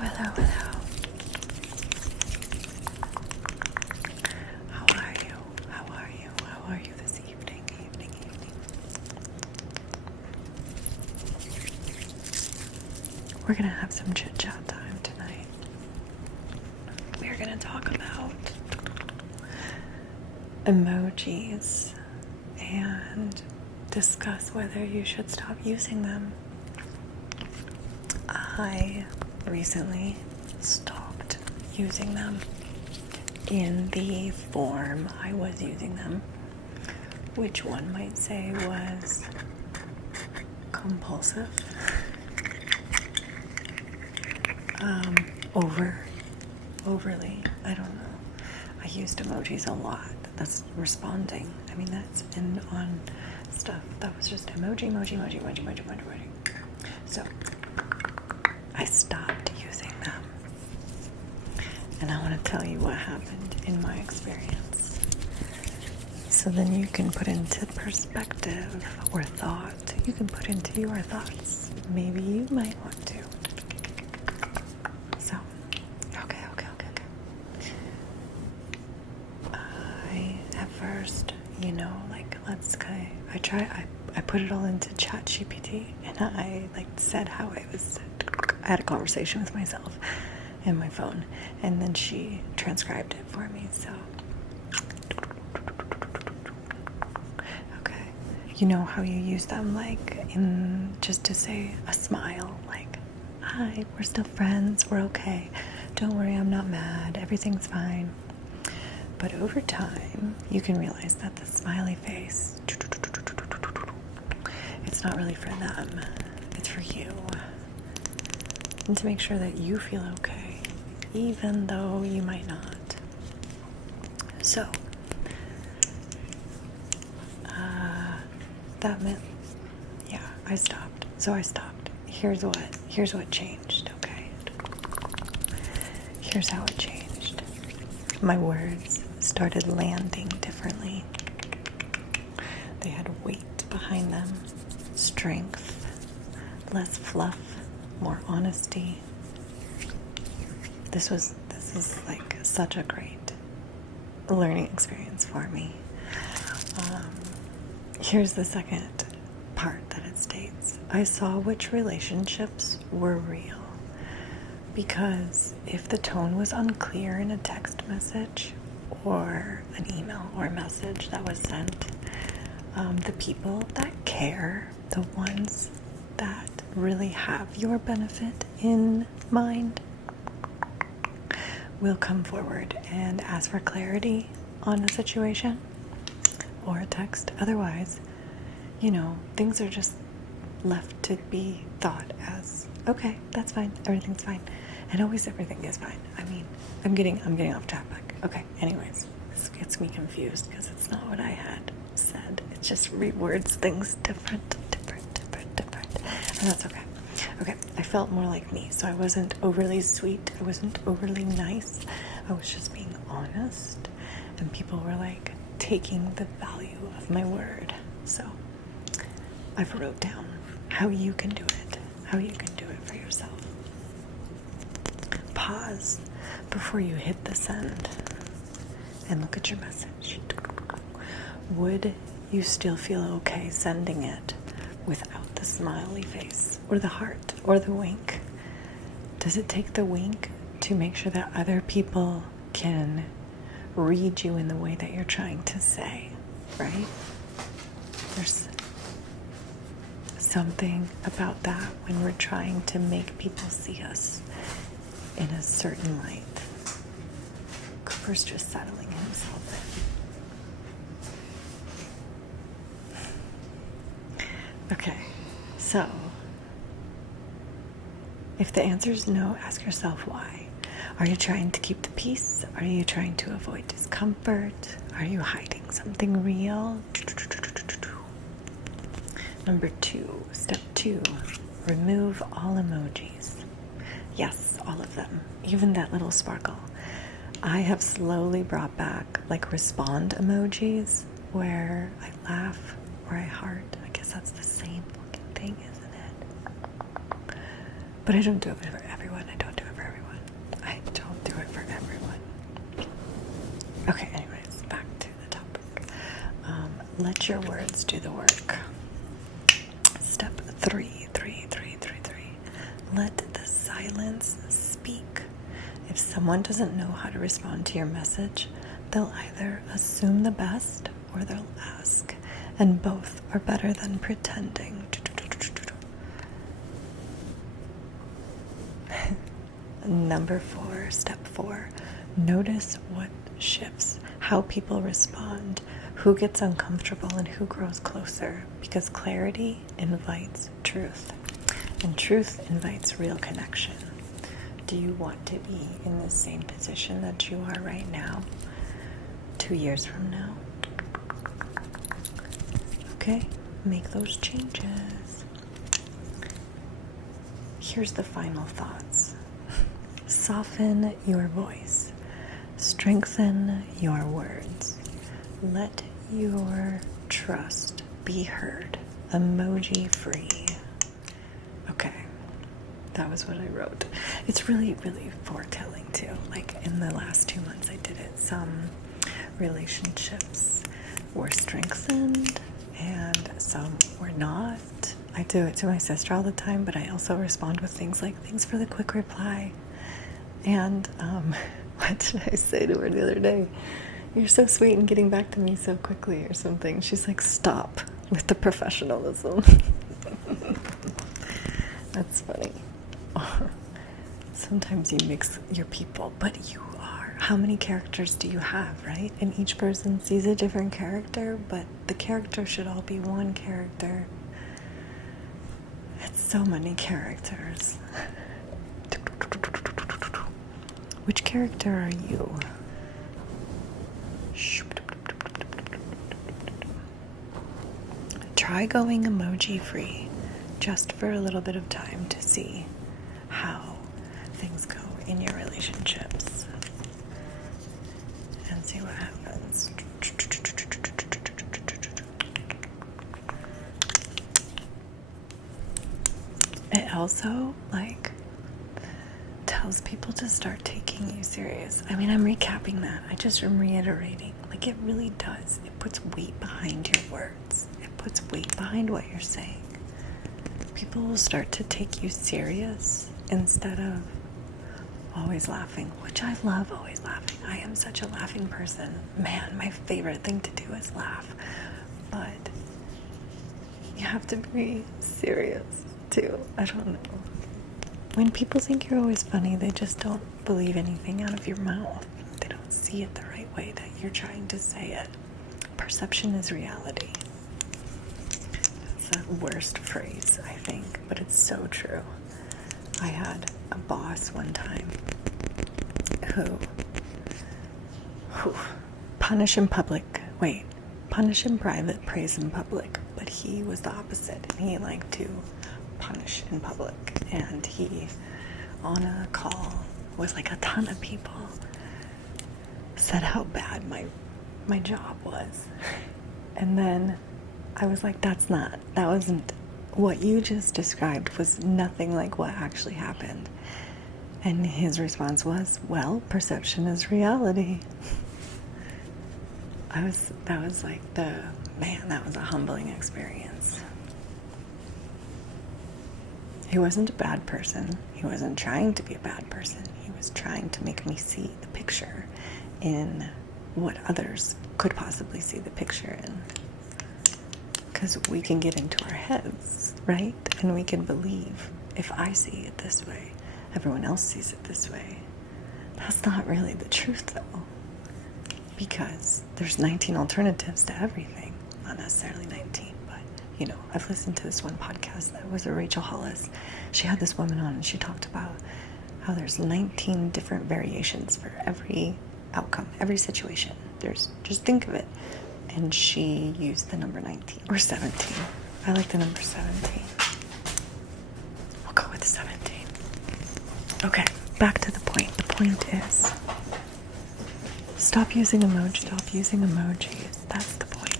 hello, hello. How are you? How are you? How are you this evening? We're gonna have some chit-chat time tonight. We're gonna talk about emojis and discuss whether you should stop using them. I recently stopped using them in the form I was using them, which one might say was compulsive, overly, I don't know. I used emojis a lot. That's responding. I mean, that's in on stuff that was just emoji. So I stopped using them. And I want to tell you what happened in my experience. So then you can put into perspective or thought. You can put into your thoughts. Maybe you might want to. So, okay. I, at first, I put it all into ChatGPT and I said how I had a conversation with myself in my phone, and then she transcribed it for me. So, okay, you know how you use them in just to say a smile, hi, we're still friends, we're okay, don't worry, I'm not mad, everything's fine. But over time, you can realize that the smiley face, it's not really for them, it's for you. And to make sure that you feel okay, even though you might not. So, that meant, I stopped. So I stopped. Here's what changed, okay? Here's how it changed. My words started landing differently. They had weight behind them, strength, less fluff, more honesty. This is such a great learning experience for me. Here's the second part that it states. I saw which relationships were real. Because if the tone was unclear in a text message or an email or a message that was sent, the people that care, the ones that really have your benefit in mind, will come forward and ask for clarity on a situation or a text. Otherwise, things are just left to be thought as, okay, that's fine, everything's fine. And always everything is fine. I mean, I'm getting off topic. Okay, anyways, this gets me confused because it's not what I had said. It just rewords things different. And that's okay. Okay, I felt more like me, so I wasn't overly sweet. I wasn't overly nice. I was just being honest. And people were taking the value of my word. So I've wrote down how you can do it. How you can do it for yourself. Pause before you hit the send and look at your message. Would you still feel okay sending it without the smiley face or the heart or the wink? Does it take the wink to make sure that other people can read you in the way that you're trying to say, right? There's something about that when we're trying to make people see us in a certain light. Cooper's just settling himself in. Okay, so if the answer is no, ask yourself why. Are you trying to keep the peace? Are you trying to avoid discomfort? Are you hiding something real? Number 2, step 2, remove all emojis. Yes, all of them, even that little sparkle. I have slowly brought back respond emojis where I laugh or I heart. I guess that's the same fucking thing, isn't it? But I don't do it for everyone. Okay, anyways, back to the topic. Let your words do the work. Step 3. Let the silence speak. If someone doesn't know how to respond to your message, they'll either assume the best or they'll ask. And both are better than pretending. Number 4, step 4. Notice what shifts, how people respond, who gets uncomfortable, and who grows closer. Because clarity invites truth. And truth invites real connection. Do you want to be in the same position that you are right now, 2 years from now? Okay, make those changes. Here's the final thoughts. Soften your voice. Strengthen your words. Let your trust be heard. Emoji free. Okay, that was what I wrote. It's really, really foretelling too. Like in the last 2 months I did it. Some relationships were strengthened and some were not. I do it to my sister all the time, but I also respond with things like, thanks for the quick reply. And what did I say to her the other day? You're so sweet in getting back to me so quickly or something. She's like, stop with the professionalism. That's funny. Sometimes you mix your people, but you are. How many characters do you have, right? And each person sees a different character, but the character should all be one character. It's so many characters. Which character are you? Try going emoji free just for a little bit of time to see how things go in your relationships and see what happens. It also, tells people to start taking you serious. I mean, I'm recapping that. I just am reiterating. It really does. It puts weight behind your words. It puts weight behind what you're saying. People will start to take you serious instead of always laughing, which I love always laughing. I am such a laughing person. Man, my favorite thing to do is laugh. But you have to be serious too. I don't know. When people think you're always funny, they just don't believe anything out of your mouth. They don't see it the right way that you're trying to say it. Perception is reality. It's the worst phrase, I think, but it's so true. I had a boss one time who punish in private, praise in public, but he was the opposite, and he liked to punish in public. And he, on a call with a ton of people, said how bad my job was. And then I was like, that wasn't what you just described, was nothing like what actually happened. And his response was, well, perception is reality. That was that was a humbling experience. He wasn't a bad person. He wasn't trying to be a bad person. He was trying to make me see the picture in what others could possibly see the picture in. Because we can get into our heads, right? And we can believe, if I see it this way, everyone else sees it this way. That's not really the truth, though. Because there's 19 alternatives to everything. Not necessarily 19. I've listened to this one podcast that was a Rachel Hollis. She had this woman on and she talked about how there's 19 different variations for every outcome, every situation. Just think of it. And she used the number 19 or 17. I like the number 17. We'll go with 17. Okay, back to the point. The point is, stop using emojis. Stop using emojis. That's the point.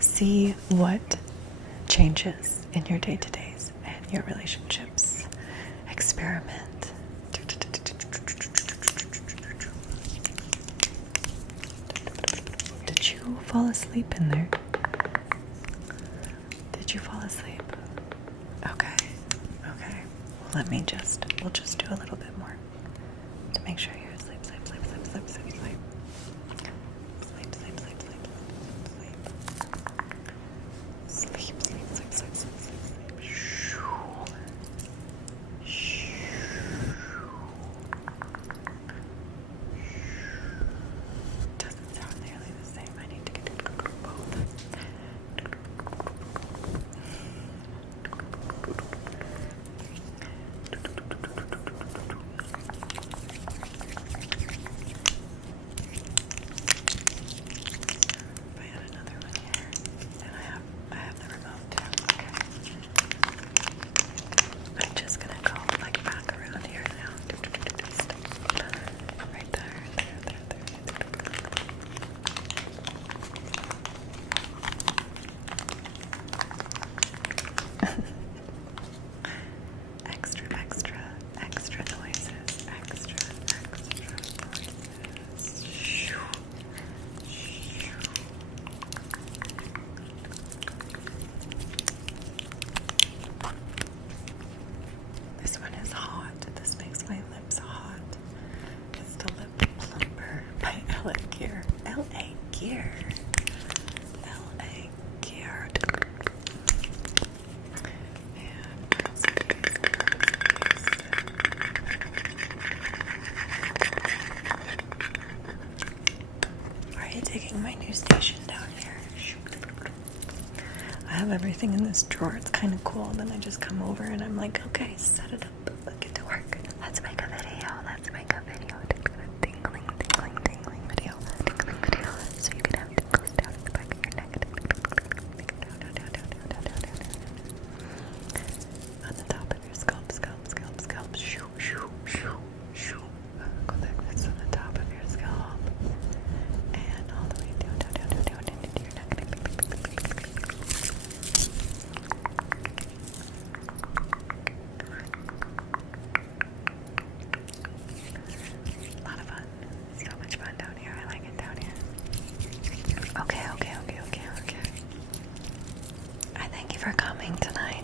See what changes in your day-to-days and your relationships. Experiment. you fall asleep in there? Did you fall asleep? Okay. Okay. Well, we'll just do a little bit more to make sure you're asleep, sleep, sleep, sleep, sleep, sleep, sleep. Sleep, sleep, sleep, sleep, sleep, sleep. Sleep, sleep, sleep, sleep, sleep, sleep, sleep. Shoo. Shoo. Doesn't sound nearly the same. I need to get both. I had another one here, and I have the remote too. Okay. I'm just gonna go like back around here now. Right there. Extra, extra, extra noises. Extra, extra noises. Shoo. Shoo. This one is hot. This makes my lips hot. It's the Lip Plumper by LA Gear. LA Gear. LA Gear. Are you taking my new station down here? I have everything in this drawer. It's kind of cool. Then I just come over and I'm like, okay, set it up. Get to work. Let's make a video. Let's make a video. Tingling, tingling, tingling video. Tingling video. So you can have tingles down at the back of your neck. On the top of your scalp, scalp, scalp, scalp. Shoo, shoo, shoo, shoo. Go like this on the top of your scalp. And all the way down into your neck. A lot of fun. So much fun down here. I like it down here. Okay. I thank you for coming tonight.